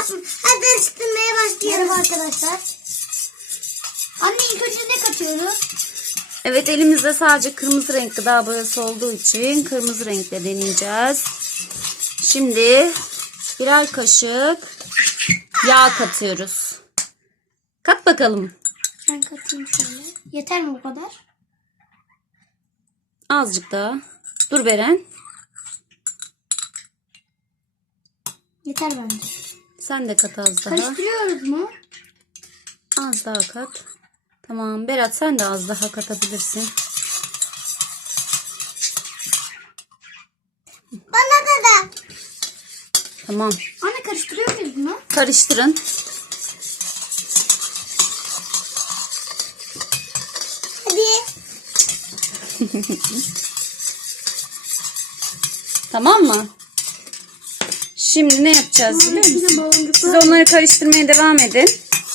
Hadi karıştırmaya başlayalım. Merhaba arkadaşlar. Anne ilk önce ne katıyoruz? Evet, elimizde sadece kırmızı renk gıda boyası olduğu için kırmızı renkle deneyeceğiz. Şimdi birer kaşık yağ katıyoruz. Kat bakalım. Ben katayım şöyle. Yeter mi bu kadar? Azıcık daha. Dur Beren. Yeter bence. Sen de kat az daha. Karıştırıyoruz mu? Az daha kat. Tamam. Berat sen de az daha katabilirsin. Bana da. Tamam. Anne karıştırıyor muyuz bunu? Karıştırın. Hadi. Tamam mı? Şimdi ne yapacağız biliyor musun? Bizim baloncuklar. Siz onları karıştırmaya devam edin.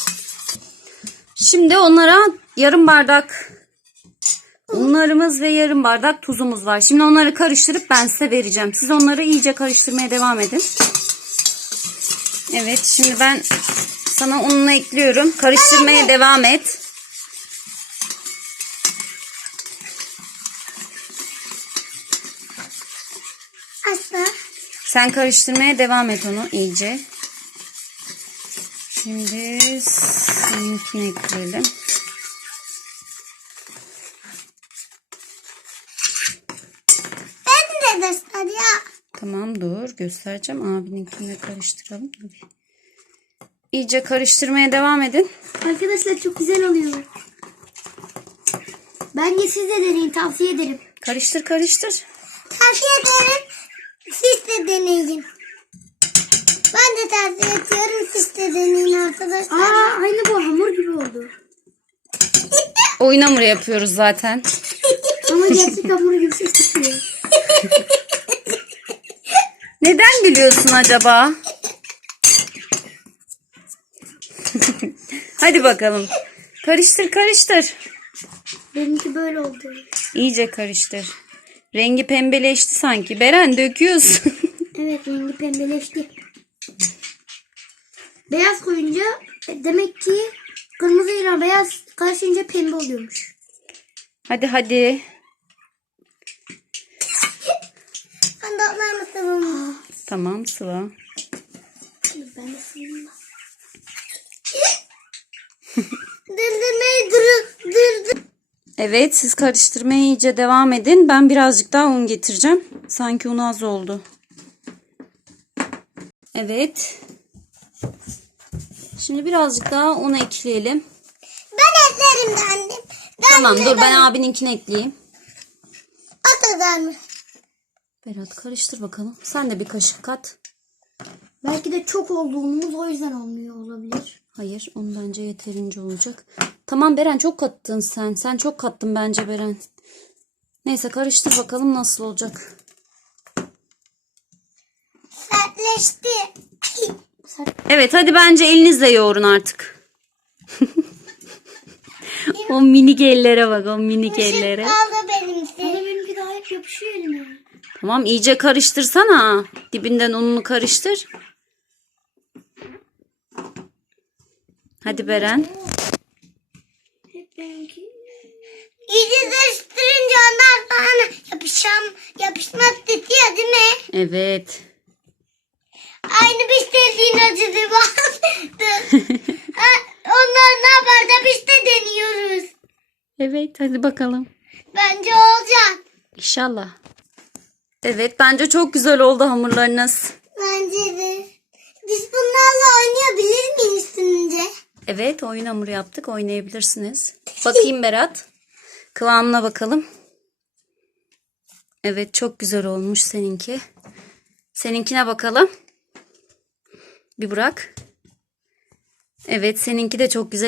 Şimdi onlara yarım bardak unlarımız ve yarım bardak tuzumuz var. Şimdi onları karıştırıp ben size vereceğim. Siz onları iyice karıştırmaya devam edin. Evet, şimdi ben sana ununu ekliyorum. Karıştırmaya devam et. Asla. Sen karıştırmaya devam et onu iyice. Şimdi seninkini ekleyelim. Ben de göster ya. Tamam, dur göstereceğim. Abininkini de karıştıralım. İyice karıştırmaya devam edin. Arkadaşlar çok güzel oluyor. Bence siz de deneyin, tavsiye ederim. Karıştır karıştır. Tavsiye ederim. Siz de deneyin. Ben de tavsiye ediyorum. Siz de deneyin arkadaşlar. Aynı bu hamur gibi oldu. Oyun hamuru yapıyoruz zaten. Ama gerçek hamur gibi ses çıkıyor. Neden gülüyorsun acaba? Hadi bakalım. Karıştır karıştır. Benimki böyle oldu. İyice karıştır. Rengi pembeleşti sanki. Beren döküyorsun. Evet, rengi pembeleşti. Beyaz koyunca demek ki kırmızı ile beyaz karışınca pembe oluyormuş. Hadi hadi. Ben de atlar mısın? Tamam Sıla. Ben de sıyırayım. Dur. Evet, siz karıştırmaya iyice devam edin. Ben birazcık daha un getireceğim. Sanki un az oldu. Evet. Şimdi birazcık daha un ekleyelim. Ben eklerim de annem. Tamam dur, ben abininkini ekleyeyim. O kadar mı? Berat karıştır bakalım. Sen de bir kaşık kat. Belki de çok oldu unumuz, o yüzden olmuyor olabilir. Hayır, un bence yeterince olacak. Tamam Beren, çok kattın sen. Sen çok kattın bence Beren. Neyse, karıştır bakalım nasıl olacak. Sertleşti. Evet, hadi bence elinizle yoğurun artık. O minik ellere bak, o minik ellere. Kaldı benimki. Ama benimki daha hep yapışıyor elime. Tamam, iyice karıştırsana. Dibinden ununu karıştır. Hadi Beren. Hep benimki. İyice karıştırınca ondan sonra yapışmaz tutuyor değil mi? Evet. Aynı pişirdiğin acılı vardı. Onlar ne yapar da biz de deniyoruz. Evet, hadi bakalım. Bence olacak. İnşallah. Evet, bence çok güzel oldu hamurlarınız. Bence de. Biz bunlarla oynayabilir miyiz üstünce? Evet, oyun hamuru yaptık. Oynayabilirsiniz. Bakayım Berat. Kıvamına bakalım. Evet, çok güzel olmuş seninki. Seninkine bakalım. Bir bırak. Evet, seninki de çok güzel.